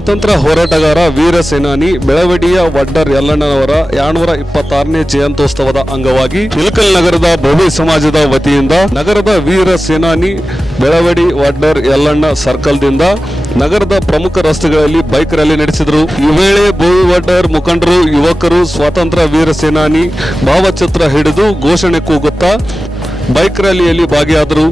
ಸ್ವಾತಂತ್ರ್ಯ ಹೋರಾಟಗಾರ ವೀರ ಸೇನಾನಿ ಬೆಳವಡಿಯ ವಡ್ಡರ್ ಯಲ್ಲಣ್ಣನವರ 226ನೇ ಜಯಂತ್ಯೋತ್ಸವದ ಅಂಗವಾಗಿ ಇಳಕಲ್ ನಗರದ ಭೋವಿ ಸಮಾಜದ ವತಿಯಿಂದ ನಗರದ ವೀರ ಸೇನಾನಿ ಬೆಳವಡಿ ವಡ್ಡರ್ ಯಲ್ಲಣ್ಣ ಸರ್ಕಲ್ದಿಂದ ನಗರದ ಪ್ರಮುಖ ರಸ್ತೆಗಳಲ್ಲಿ ಬೈಕ್ ರ್ಯಾಲಿ ನಡೆಸಿದರು. ಈ ವೇಳೆ ಭೋವಿ ವಡ್ಡರ್ ಮುಖಂಡರು, ಯುವಕರು ಸ್ವಾತಂತ್ರ್ಯ ವೀರ ಸೇನಾನಿ ಭಾವಚಿತ್ರ ಹಿಡಿದು ಘೋಷಣೆ ಕೂಗುತ್ತಾ ಬೈಕ್ ರ್ಯಾಲಿಯಲ್ಲಿ ಭಾಗಿಯಾದರು.